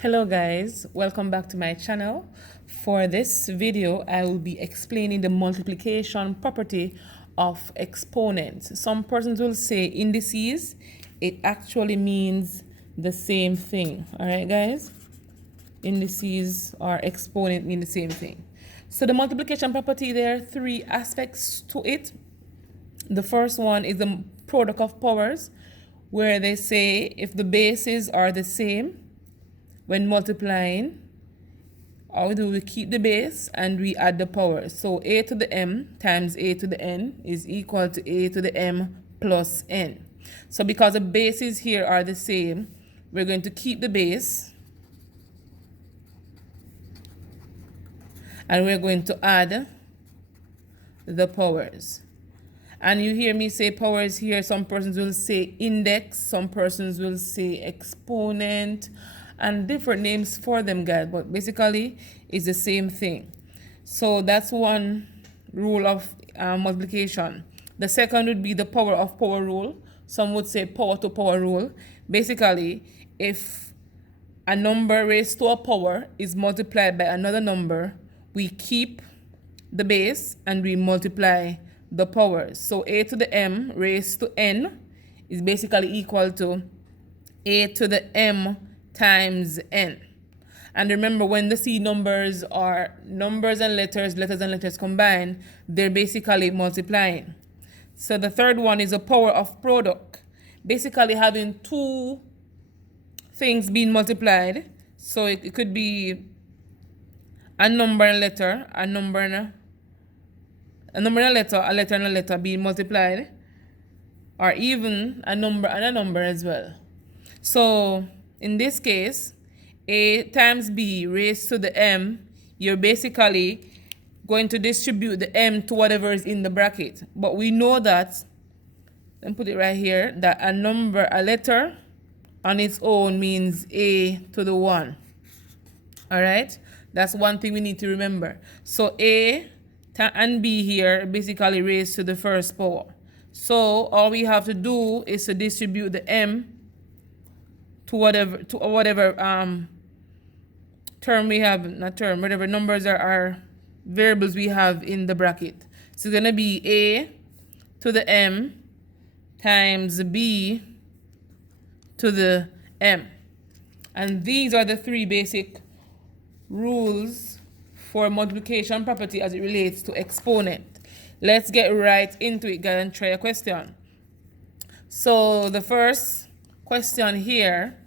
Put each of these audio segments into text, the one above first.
Hello guys, welcome back to my channel. For this video, I will be explaining the multiplication property of exponents. Some persons will say indices. It actually means the same thing. All right, guys? Indices or exponent mean the same thing. So the multiplication property, there are three aspects to it. The first one is the product of powers, where they say if the bases are the same, when multiplying, all we do, we keep the base and we add the powers. So a to the m times a to the n is equal to a to the m plus n. So because the bases here are the same, we're going to keep the base and we're going to add the powers. And you hear me say powers here. Some persons will say index, some persons will say exponent, and different names for them, guys, but basically it's the same thing. So that's one rule of multiplication. The second would be the power of power rule. Some would say power to power rule. Basically, if a number raised to a power is multiplied by another number, we keep the base and we multiply the powers. So a to the m raised to n is basically equal to a to the m times n. And remember, when the C numbers are numbers and letters combined, they're basically multiplying. So the third one is a power of product, basically having two things being multiplied. So it could be a number and a letter, a number and a letter and a letter being multiplied, or even a number and a number as well. So in this case, a times b raised to the m, you're basically going to distribute the m to whatever is in the bracket. But we know that, let me put it right here, that a letter on its own means a to the 1. All right? That's one thing we need to remember. So a and b here basically raised to the first power. So all we have to do is to distribute the m to whatever term we have, not term, whatever numbers are variables we have in the bracket. So it's going to be a to the m times b to the m. And these are the three basic rules for multiplication property as it relates to exponent. Let's get right into it, guys, and try a question. So the first question here,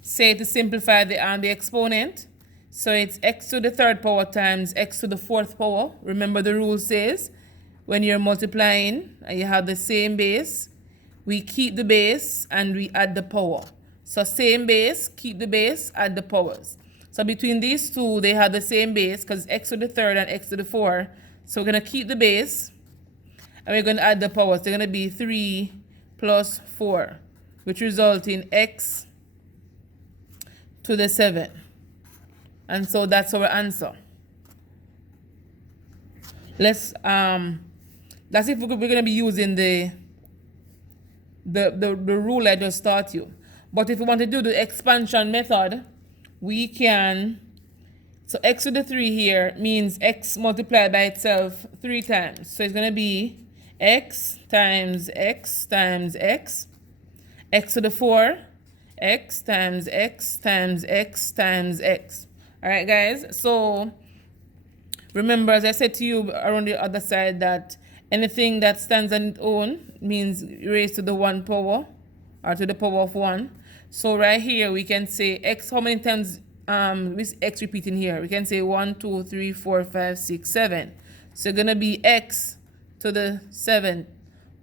say to simplify the exponent. So it's x to the third power times x to the fourth power. Remember the rule says when you're multiplying and you have the same base, we keep the base and we add the power. So same base, keep the base, add the powers. So between these two, they have the same base because x to the third and x to the 4. So we're going to keep the base and we're going to add the powers. They're going to be 3 plus 4, which result in x to the 7. And so that's our answer. Let's that's if we're going to be using the rule I just taught you. But if we want to do the expansion method, we can. So x to the 3 here means x multiplied by itself 3 times. So it's going to be x times x times x. X to the 4, x times x times x times x. All right, guys. So remember, as I said to you around the other side, that anything that stands on its own means raised to the 1 power or to the power of 1. So right here we can say x. How many times with x repeating here? We can say 1, 2, 3, 4, 5, 6, 7. So it's gonna be x to the 7th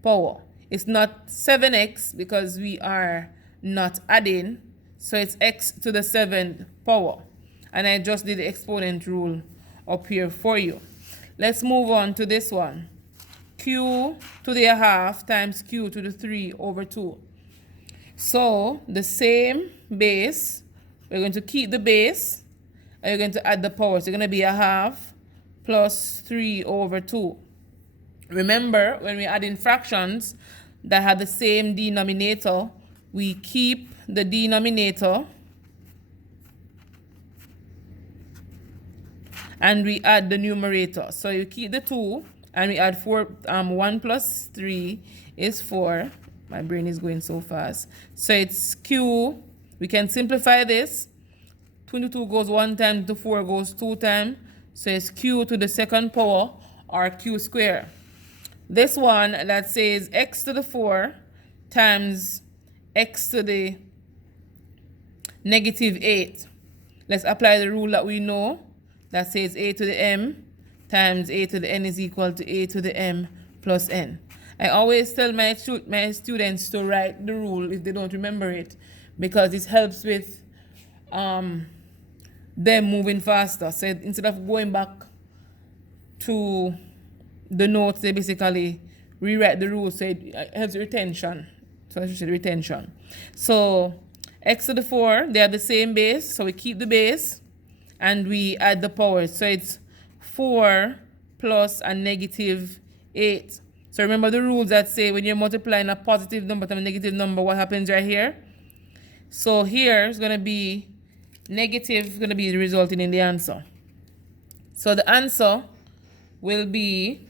power. It's not 7x because we are not adding. So it's x to the 7th power. And I just did the exponent rule up here for you. Let's move on to this one. Q to the half times q to the 3 over 2. So the same base, we're going to keep the base and we're going to add the power. So it's going to be a half plus 3 over 2. Remember, when we add in fractions that have the same denominator, we keep the denominator and we add the numerator. So you keep the 2 and we add 4. 1 plus 3 is 4. My brain is going so fast. So it's q. We can simplify this. 22 goes 1 time, to 4 goes 2 times. So it's q to the second power, or q squared. This one that says x to the 4 times x to the negative 8. Let's apply the rule that we know that says a to the m times a to the n is equal to a to the m plus n. I always tell my students to write the rule if they don't remember it, because it helps with them moving faster. So instead of going back to the notes, they basically rewrite the rule, so it helps retention. So I should say retention. So x to the 4, they are the same base, so we keep the base and we add the powers. So it's 4 plus a negative 8. So remember the rules that say when you're multiplying a positive number times a negative number, what happens right here? So here is going to be negative, going to be resulting in the answer. So the answer will be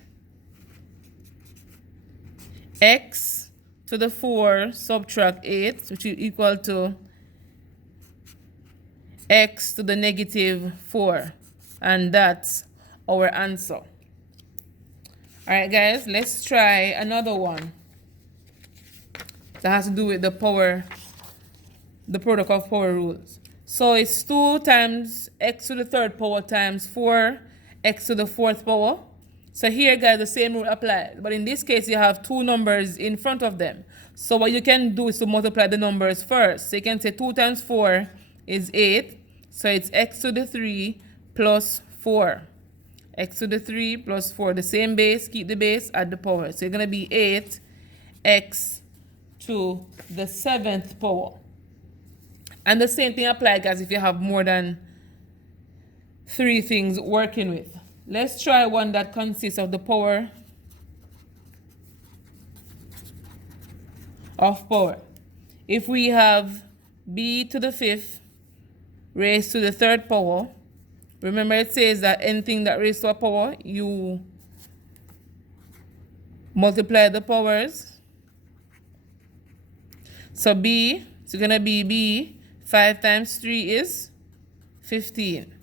x to the 4 subtract 8, which is equal to x to the negative 4. And that's our answer. Alright guys, let's try another one that has to do with the power, the product of power rules. So it's 2 times x to the 3rd power times 4 x to the 4th power. So here guys, the same rule applies, but in this case you have 2 numbers in front of them. So what you can do is to multiply the numbers first. So you can say 2 times 4 is 8. So it's x to the 3 plus 4. X to the 3 plus 4, the same base, keep the base, add the power. So it's going to be 8x to the 7th power. And the same thing applies, guys, if you have more than 3 things working with. Let's try one that consists of the power of power. If we have b to the 5th raised to the 3rd power, remember it says that anything that raised to a power, you multiply the powers. So b, it's going to be b, 5 times 3 is 15.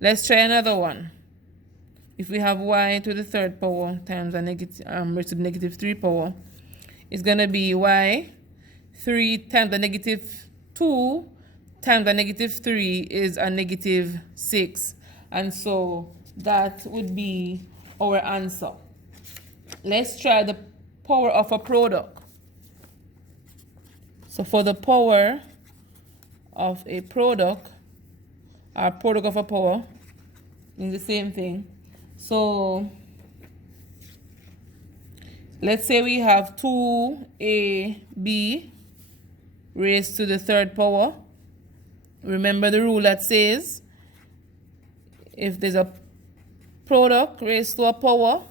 Let's try another one. If we have y to the 3rd power times a negative, raised to the negative 3 power, it's going to be y, 3 times the negative 2 times a negative 3 is a negative 6. And so that would be our answer. Let's try the power of a product. So for the power of a product, our product of a power is the same thing. So let's say we have 2ab raised to the 3rd power. Remember the rule that says if there's a product raised to a power,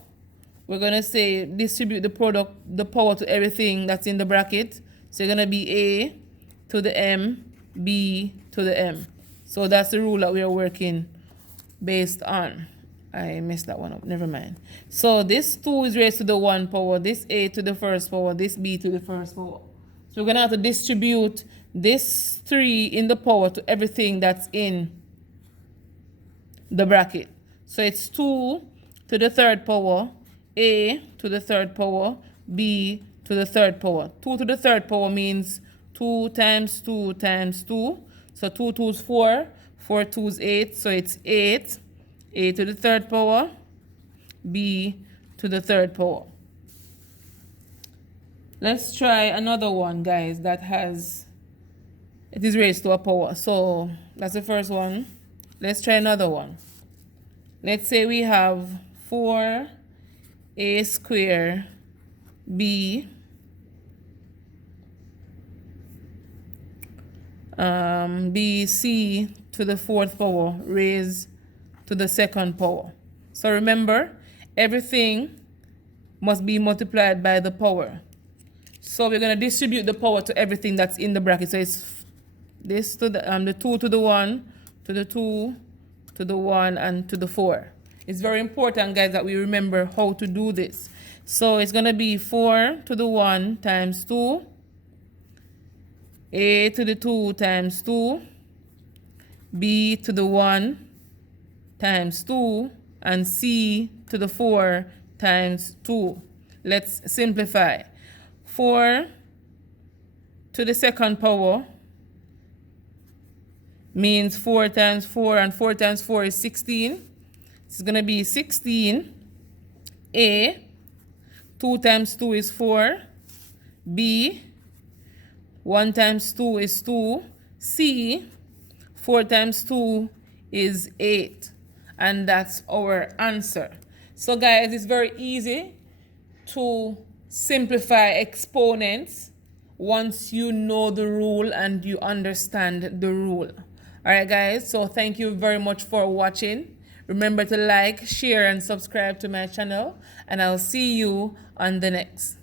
we're going to say distribute the power to everything that's in the bracket. So you're going to be a to the m, b to the m. So that's the rule that we are working based on. I messed that one up, never mind. So this 2 is raised to the 1 power, this a to the 1st power, this b to the 1st power. So we're going to have to distribute this 3 in the power to everything that's in the bracket. So it's 2 to the 3rd power, a to the 3rd power, b to the 3rd power. 2 to the 3rd power means 2 times 2 times 2. So 2 2s 4, 4 2s 8. So it's 8, a to the 3rd power, b to the 3rd power. Let's try another one, guys, that has, it is raised to a power. So that's the first one. Let's try another one. Let's say we have 4a squared b bc to the 4th power raised to the 2nd power. So remember, everything must be multiplied by the power. So we're going to distribute the power to everything that's in the bracket. So it's this to the 2 to the 1 to the 2 to the 1, and to the 4. It's very important, guys, that we remember how to do this. So it's going to be 4 to the 1 times 2, A to the 2 times 2, B to the 1 times 2, and C to the 4 times 2. Let's simplify. 4 to the second power means 4 times 4, and 4 times 4 is 16. It's going to be 16. A, 2 times 2 is 4. B, 1 times 2 is 2. C, 4 times 2 is 8. And that's our answer. So guys, it's very easy to simplify exponents once you know the rule and you understand the rule. Alright guys, so thank you very much for watching. Remember to like, share, and subscribe to my channel, and I'll see you on the next.